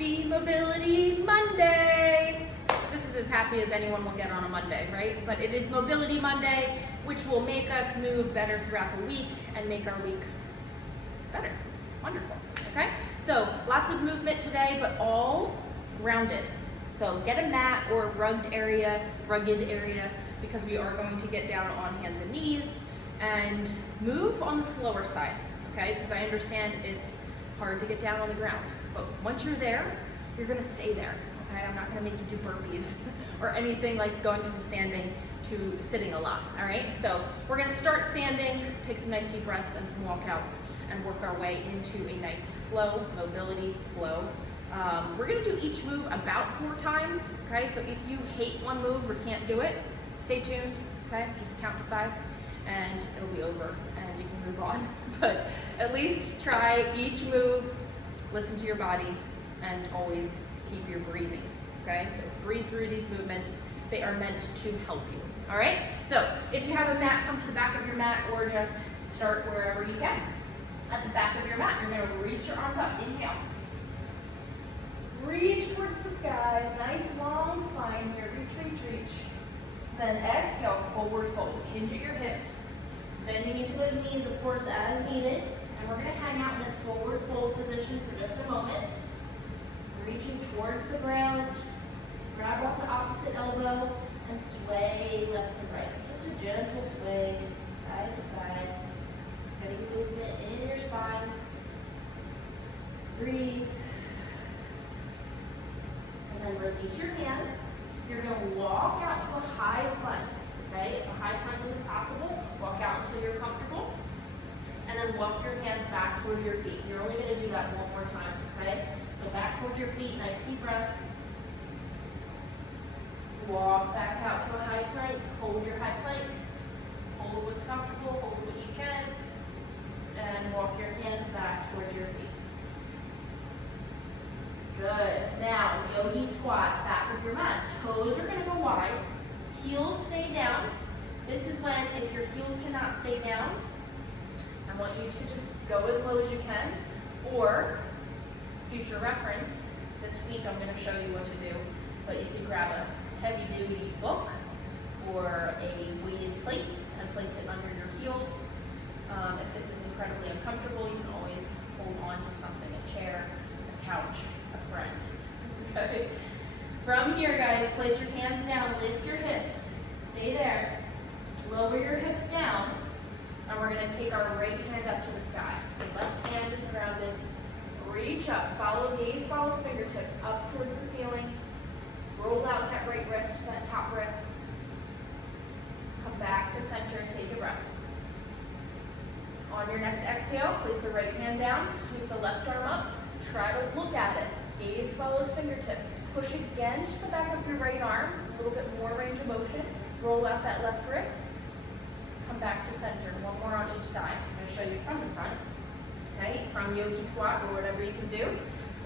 Happy Mobility Monday! This is as happy as anyone will get on a Monday, right? But it is Mobility Monday, which will make us move better throughout the week and make our weeks better. Wonderful, okay? So lots of movement today, but all grounded. So get a mat or a rugged area, because we are going to get down on hands and knees and move on the slower side, okay? Because I understand it's hard to get down on the ground, but once you're there, you're gonna stay there, okay? I'm not gonna make you do burpees or anything like going from standing to sitting a lot, all right? So we're gonna start standing, take some nice deep breaths and some walkouts, and work our way into a nice flow, mobility flow. We're gonna do each move about 4 times, okay? So if you hate one move or can't do it, stay tuned, okay? Just count to 5 and it'll be over and you can move on. But at least try each move, listen to your body, and always keep your breathing, okay? So breathe through these movements. They are meant to help you, all right? So if you have a mat, come to the back of your mat or just start wherever you can. At the back of your mat, you're gonna reach your arms up, inhale. Reach towards the sky, nice long spine here, reach. Then exhale, forward fold, hinge at your hips. Bending into those knees, of course, as needed. And we're gonna hang out in this forward fold position for just a moment. Reaching towards the ground, grab off the opposite elbow, and sway left and right. Just a gentle sway, side to side. Getting movement in your spine. Breathe. And then release your hands. You're going to walk out to a high plank, okay? If a high plank is impossible, walk out until you're comfortable. And then walk your hands back towards your feet. You're only going to do that one more time, okay? So back towards your feet, nice deep breath. Walk back out to a high plank. Hold your high plank. Hold what's comfortable, hold what you can. And walk your hands back towards your feet. Good. Now, yogi squat, back of your mat. Toes are going to go wide. Heels stay down. This is when, if your heels cannot stay down, I want you to just go as low as you can. Or, future reference, this week I'm going to show you what to do, but you can grab a heavy-duty book or a weighted plate and place it under your heels. If this is incredibly uncomfortable, you can always hold on to something, a chair, a couch, a friend. Okay. From here, guys, place your hands down, lift your hips, stay there, lower your hips down, and we're going to take our right hand up to the sky. So left hand is grounded, reach up, follow gaze, follows fingertips up towards the ceiling, roll out that right wrist, that top wrist, come back to center, take a breath. On your next exhale, place the right hand down, sweep the left arm up, try to look at it. Gaze follows fingertips. Push against the back of your right arm, a little bit more range of motion. Roll out that left wrist. Come back to center. One more on each side. I'm going to show you from the front. Okay, from yogi squat or whatever you can do.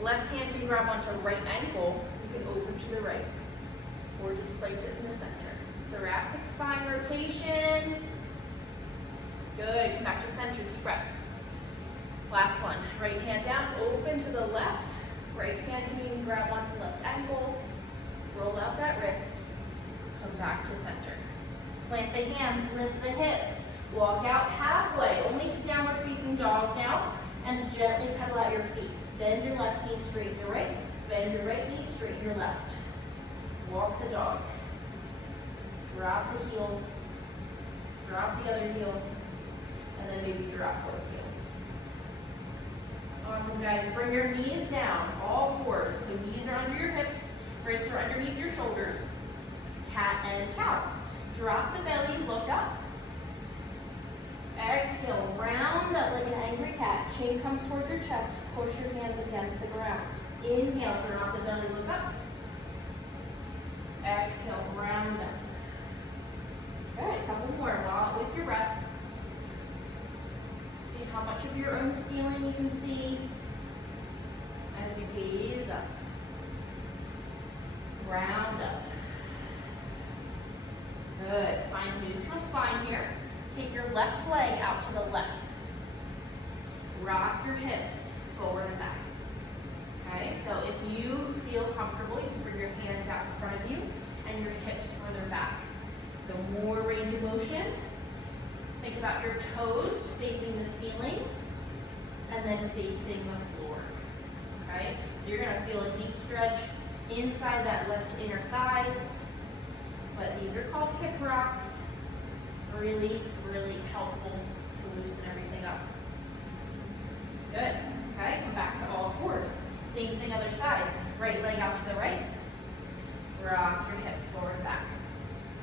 Left hand can grab onto right ankle. You can open to the right. Or just place it in the center. Thoracic spine rotation. Good. Come back to center. Deep breath. Last one. Right hand down. Open to the left. Right hand can even grab onto left ankle. Roll out that wrist. Come back to center. Plant the hands. Lift the hips. Walk out halfway. Only to downward facing dog now. And gently pedal out your feet. Bend your left knee, straighten your right. Bend your right knee, straighten your left. Walk the dog. Drop the heel. Drop the other heel. And then maybe drop both heels. Awesome, guys. Bring your knees down, all 4s. The knees are under your hips, wrists are underneath your shoulders. Cat and cow. Drop the belly, look up. Exhale, round up like an angry cat. Chin comes towards your chest. Push your hands against the ground. Inhale, drop the belly, look up. Exhale, round up. Good, a couple more. While with your breath. See how much of your own ceiling you can see as you gaze up. Round up. Good. Find neutral spine here. Take your left leg out to the left. Rock your hips forward and back. Okay, so if you and your hips further back. So more range of motion. Think about your toes facing the ceiling and then facing the floor. Okay? So you're going to feel a deep stretch inside that left inner thigh. But these are called hip rocks. Really, really helpful to loosen everything up. Good. Okay, come back to all fours. Same thing other side. Right leg out to the right. Rock your hips forward and back.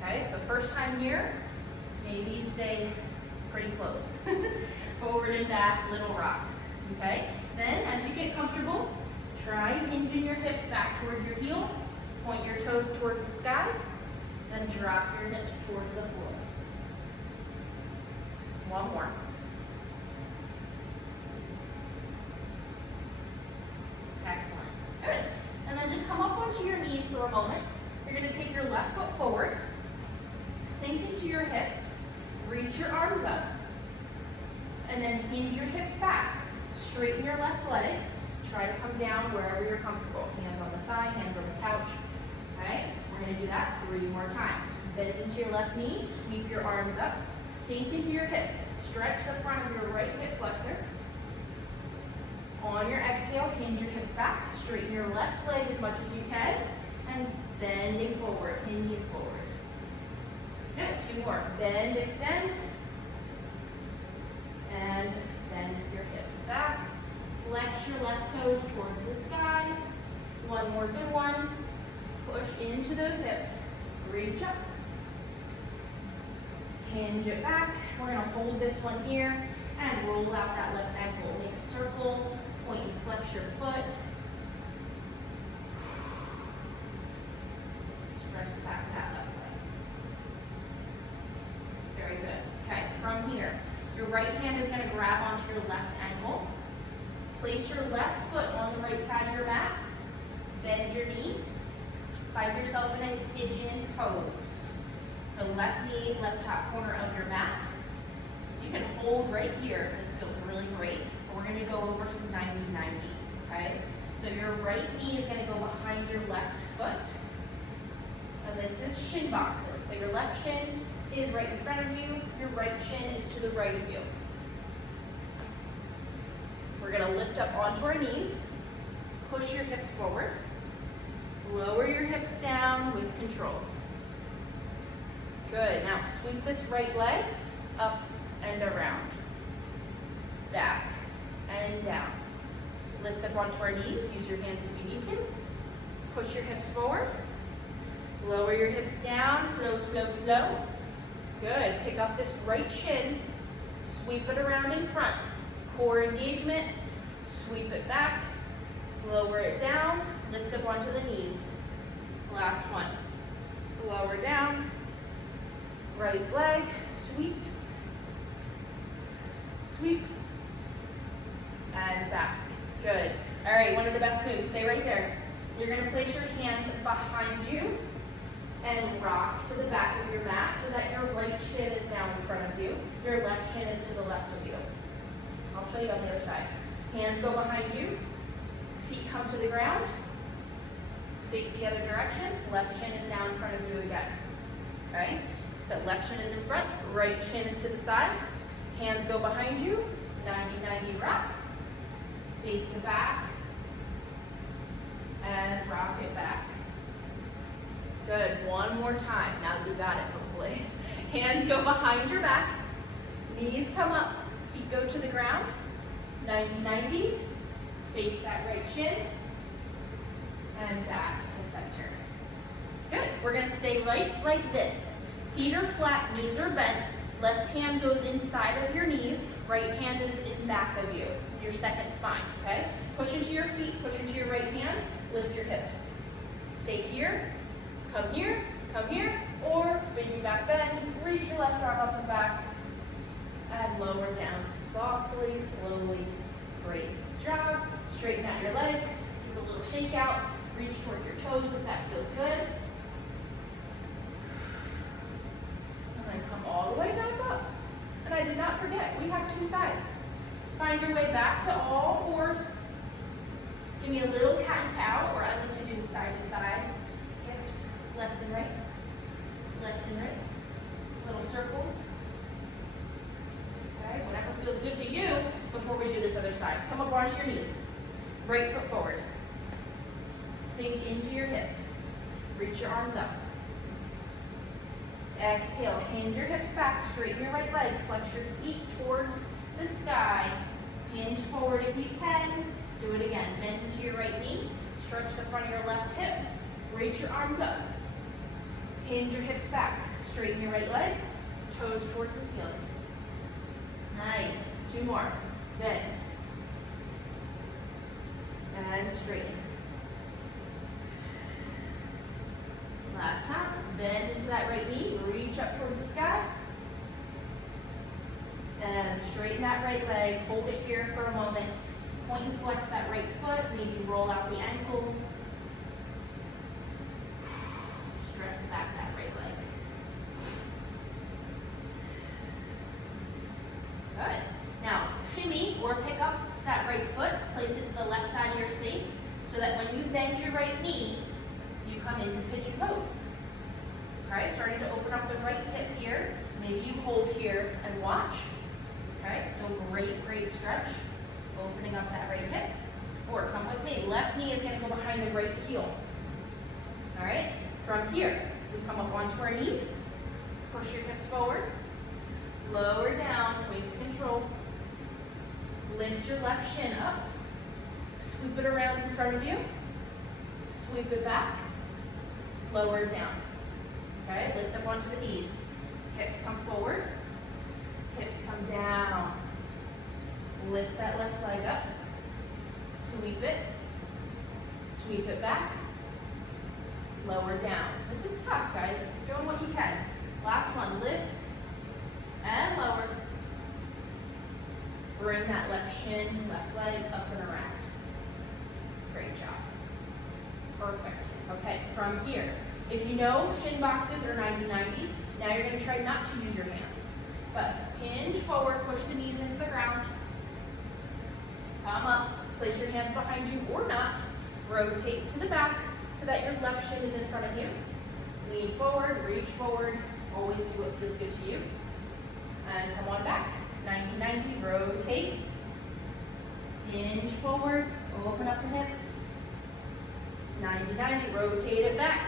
Okay, so first time here, maybe stay pretty close. Forward and back, little rocks. Okay, then as you get comfortable, try hinging your hips back towards your heel. Point your toes towards the sky. Then drop your hips towards the floor. One more. Excellent. Good. And then just come up onto your knees for a moment. You're going to take your left foot forward, sink into your hips, reach your arms up, and then hinge your hips back. Straighten your left leg. Try to come down wherever you're comfortable. Hands on the thigh, hands on the couch. Okay? We're going to do that 3 more times. Bend into your left knee, sweep your arms up, sink into your hips. Stretch the front of your right hip flexor. On your exhale, hinge your hips back. Straighten your left leg as much as you can. And bending forward, hinging forward. Good, 2 more. Bend, extend. And extend your hips back. Flex your left toes towards the sky. 1 more good one. Push into those hips. Reach up. Hinge it back. We're going to hold this one here and roll out that left ankle. Make a circle. Point and flex your foot. Stretch the back of that left leg. Very good. Okay, from here, your right hand is going to grab onto your left ankle. Place your left foot on the right side of your mat. Bend your knee. Find yourself in a pigeon pose. So left knee, left top corner of your mat. You can hold right here if this feels really great. But we're going to go over some 90-90, okay? So your right knee is going to go behind your left foot. And this is shin boxes. So your left shin is right in front of you. Your right shin is to the right of you. We're going to lift up onto our knees. Push your hips forward. Lower your hips down with control. Good. Now sweep this right leg up and around. Back and down. Lift up onto our knees. Use your hands if you need to. Push your hips forward. Lower your hips down. Slow, slow, slow. Good. Pick up this right shin. Sweep it around in front. Core engagement. Sweep it back. Lower it down. Lift up onto the knees. Last one. Lower down. Right leg sweeps. Sweep. And back. Good. All right, one of the best moves. Stay right there. You're going to place your hands behind you and rock to the back of your mat so that your right shin is down in front of you. Your left shin is to the left of you. I'll show you on the other side. Hands go behind you. Feet come to the ground. Face the other direction. Left shin is down in front of you again. Okay? So left shin is in front. Right shin is to the side. Hands go behind you. 90-90 rock. Face the back. And rock it back. Good. One more time. Now that you got it, hopefully. Hands go behind your back. Knees come up. Feet go to the ground. 90-90. Face that right shin. And back to center. Good. We're going to stay right like this. Feet are flat, knees are bent. Left hand goes inside of your knees. Right hand is in back of you, your second spine, okay? Push into your feet, push into your right hand, lift your hips. Stay here, come here, or baby back bend, reach your left arm up and back, and lower down softly, slowly. Great job. Straighten out your legs, give a little shake out, reach toward your toes if that feels good. And then come all the way back up. And I did not forget, we have two sides. Find your way back to all fours. Give me a little cat and cow, or I like to do the side to side. Hips left and right. left and right, little circles. Okay, whatever feels good to you before we do this other side. Come up onto your knees. Right foot forward. Sink into your hips. Reach your arms up. Exhale, hinge your hips back, straighten your right leg, flex your feet towards the sky. Hinge forward if you can. Do it again. Bend into your right knee. Stretch the front of your left hip. Reach your arms up. Hinge your hips back. Straighten your right leg. Toes towards the ceiling. Nice. 2 more. Bend. And straighten. Last time. Bend into that right knee. Reach up towards the sky. And straighten that right leg. Hold it here for a moment. Point and flex that right foot. Maybe roll out the ankle. Stretch back that right leg. Good. Now, shimmy or pick up that right foot. Place it to the left side of your space so that when you bend your right knee, you come into pigeon pose. Okay, starting to open up the right hip here. Maybe you hold here and watch. Okay, still great stretch. Opening up that right hip. Or come with me. Left knee is going to go behind the right heel. All right, from here, we come up onto our knees. Push your hips forward. Lower down, weight control. Lift your left shin up. Sweep it around in front of you. Sweep it back. Lower it down. Okay, lift up onto the knees. Hips come forward. Hips come down. Lift that left leg up. Sweep it. Sweep it back. Lower down. This is tough, guys. You're doing what you can. Last one. Lift and lower. Bring that left shin, left leg up and around. Great job. Perfect. Okay, from here. If you know shin boxes or 90-90s, now you're going to try not to use your hands. But hinge forward, push the knees into the ground. Come up, place your hands behind you or not. Rotate to the back so that your left shin is in front of you. Lean forward, reach forward. Always do what feels good to you. And come on back. 90-90, rotate. Hinge forward, open up the hips. 90-90, rotate it back.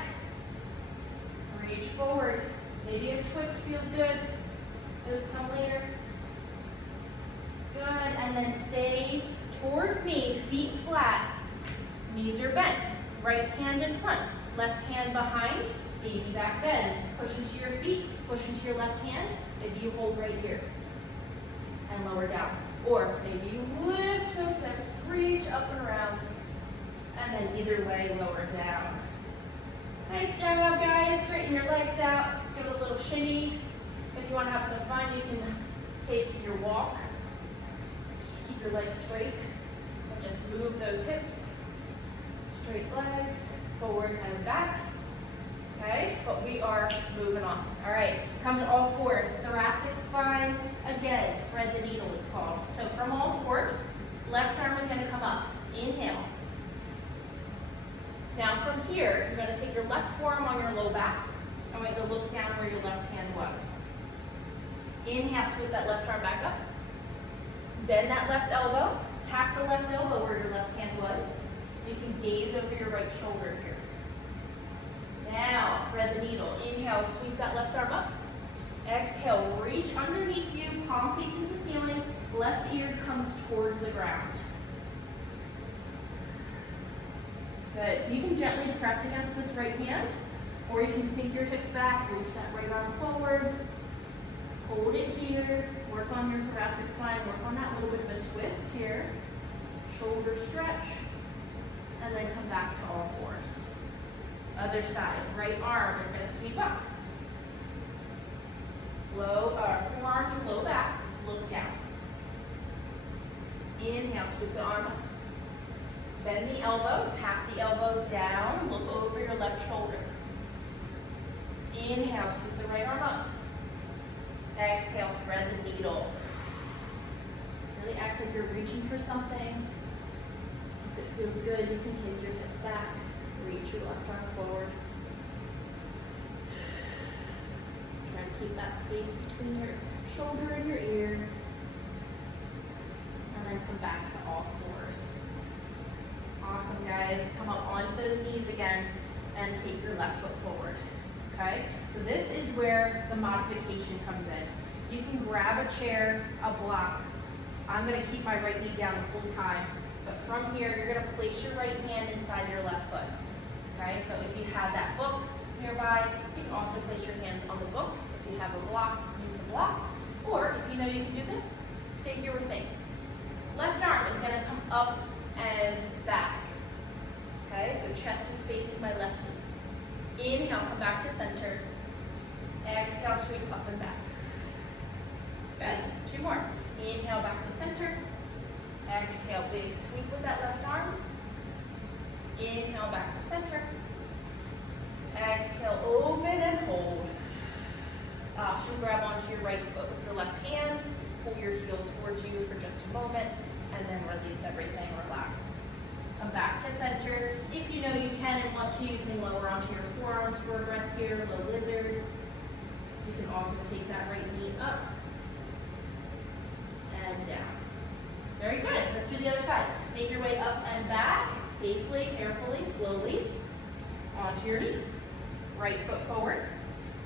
Reach forward. Maybe a twist feels good. Those come later. Good, and then stay towards me, feet flat. Knees are bent. Right hand in front, left hand behind, baby back bend. Push into your feet, push into your left hand. Maybe you hold right here and lower down. Or maybe you lift those hips, reach up and around, and then either way, lower down. Nice job, guys. Straighten your legs out. Give it a little shimmy. If you want to have some fun, you can take your walk. Keep your legs straight. And just move those hips. Straight legs, forward and back. Okay, but we are moving on. All right, come to all fours. Thoracic spine. Again, thread the needle is called. So from all fours, left arm is going to come up. Inhale. Now from here, you're going to take your left forearm on your low back. I want you to look down where your left hand was. Inhale, sweep that left arm back up. Bend that left elbow. Tap the left elbow where your left hand was. You can gaze over your right shoulder here. Now, thread the needle. Inhale, sweep that left arm up. Exhale, reach underneath you, palm faces the ceiling. Left ear comes towards the ground. Good, so you can gently press against this right hand, or you can sink your hips back, reach that right arm forward. Hold it here, work on your thoracic spine, work on that little bit of a twist here. Shoulder stretch, and then come back to all fours. Other side, right arm is going to sweep up. Forearm to low back, look down. Inhale, sweep the arm up. Bend the elbow, tap the elbow down, look over your left shoulder. Inhale, sweep the right arm up. Exhale, thread the needle. Really act like you're reaching for something. If it feels good, you can hinge your hips back. Reach your left arm forward. that space between your shoulder and your ear. And then come back to all fours. Awesome, guys. Come up onto those knees again and take your left foot forward. Okay? So this is where the modification comes in. You can grab a chair, a block. I'm going to keep my right knee down the whole time. But from here, you're going to place your right hand inside your left foot. Okay? So if you have that book nearby, you can also place your hand on the book. If you have a block, use the block. Or if you know you can do this, stay here with me. Left arm is going to come up and back. Okay, so chest is facing my left knee. Inhale, come back to center. Exhale, sweep up and back. Good. 2 more. Inhale, back to center. Exhale, big sweep with that left arm. Inhale, back to center. Exhale, open and hold. Option, grab onto your right foot with your left hand. Pull your heel towards you for just a moment, and then release everything, relax. Come back to center. If you know you can and want to, you can lower onto your forearms for a breath here, low lizard. You can also take that right knee up and down. Very good. Let's do the other side. Make your way up and back, safely, carefully, slowly, onto your knees. Right foot forward.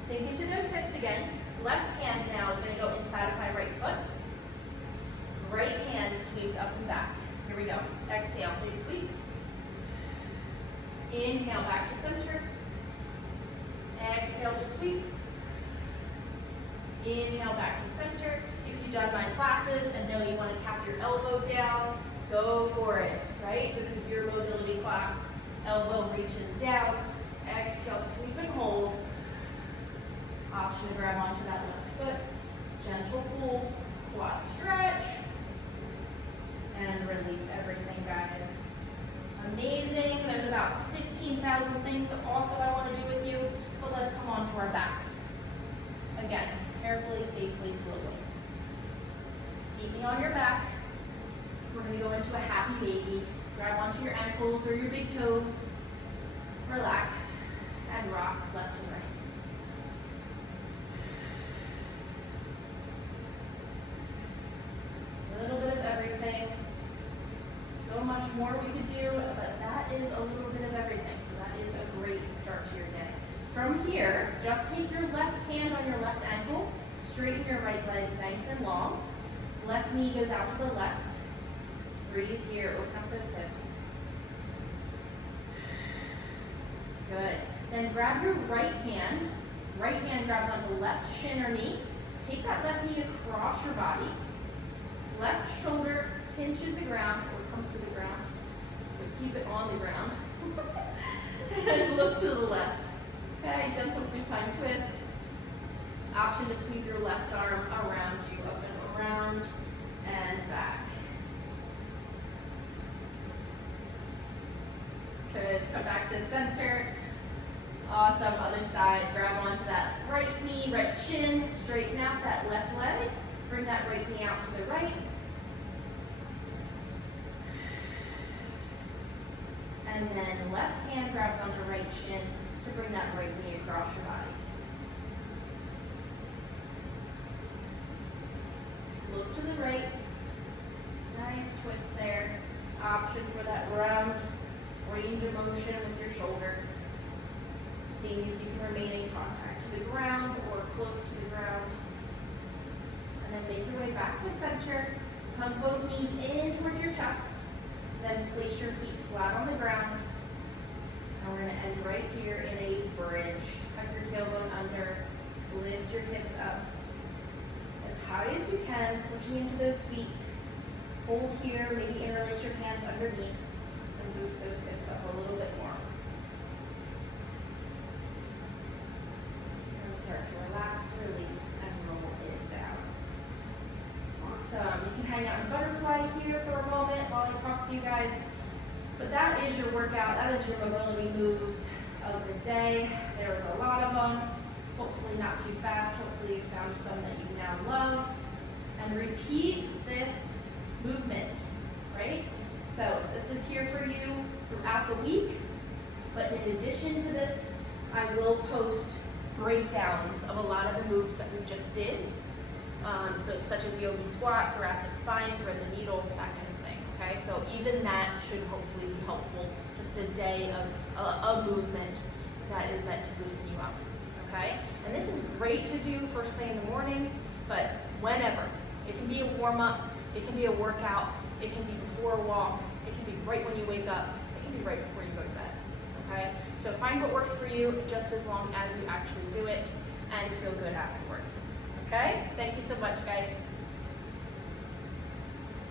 Sink into those hips again. Left hand now is going to go inside of my right foot. Right hand sweeps up and back. Here we go. Exhale, big sweep. Inhale, back to center. Exhale to sweep. Inhale, back to center. If you've done my classes and know you want to tap your elbow down, go for it, right? This is your mobility class. Elbow reaches down. Exhale, sweep and hold. Option to grab onto that left foot. Gentle pull, quad stretch. And release everything, guys. Amazing. There's about 15,000 things that also I want to do with you, but let's come on to our backs. Again, carefully, safely, slowly. Keep me on your back. We're going to go into a happy baby. Grab onto your ankles or your big toes. Relax and rock left and right. A little bit of everything. So much more we could do, but that is a little bit of everything. So that is a great start to your day. From here, just take your left hand on your left ankle, straighten your right leg nice and long. Left knee goes out to the left. Breathe here, open up those hips. Good. Then grab your right hand grabs onto left shin or knee. Take that left knee across your body. Left shoulder pinches the ground or comes to the ground. So keep it on the ground. And look to the left. Okay, gentle supine twist. Option to sweep your left arm around you, up and around and back. Good, come back to center. Awesome, other side, grab onto that right knee, right shin, straighten out that left leg. Bring that right knee out to the right. And then left hand grabs onto right shin to bring that right knee across your body. Look to the right. Nice twist there. Option for that round range of motion with your shoulder. Seeing if you can remain in contact to the ground or close to the ground. And then make your way back to center. Hug both knees in towards your chest. Then place your feet flat on the ground. And we're going to end right here in a bridge. Tuck your tailbone under. Lift your hips up as high as you can, pushing into those feet. Hold here, maybe interlace your hands underneath and boost those hips up a little bit more. And start to relax, release, and roll it down. Awesome. You can hang out in butterfly here for a moment while I talk to you guys. But that is your workout. That is your mobility moves of the day. There was a lot of them. Hopefully not too fast. Hopefully you found some that you now love. And repeat this movement, right? So this is here for you throughout the week. But in addition to this, I will post breakdowns of a lot of the moves that we just did. So it's such as yogi squat, thoracic spine, thread the needle, that kind of thing, okay? So even that should hopefully be helpful, just a day of a movement that is meant to loosen you up, okay? And this is great to do first thing in the morning, but whenever. It can be a warm-up, it can be a workout, it can be before a walk, it can be right when you wake up, it can be right before you go to bed, okay? So find what works for you just as long as you actually do it and feel good afterwards, okay? Thank you so much, guys.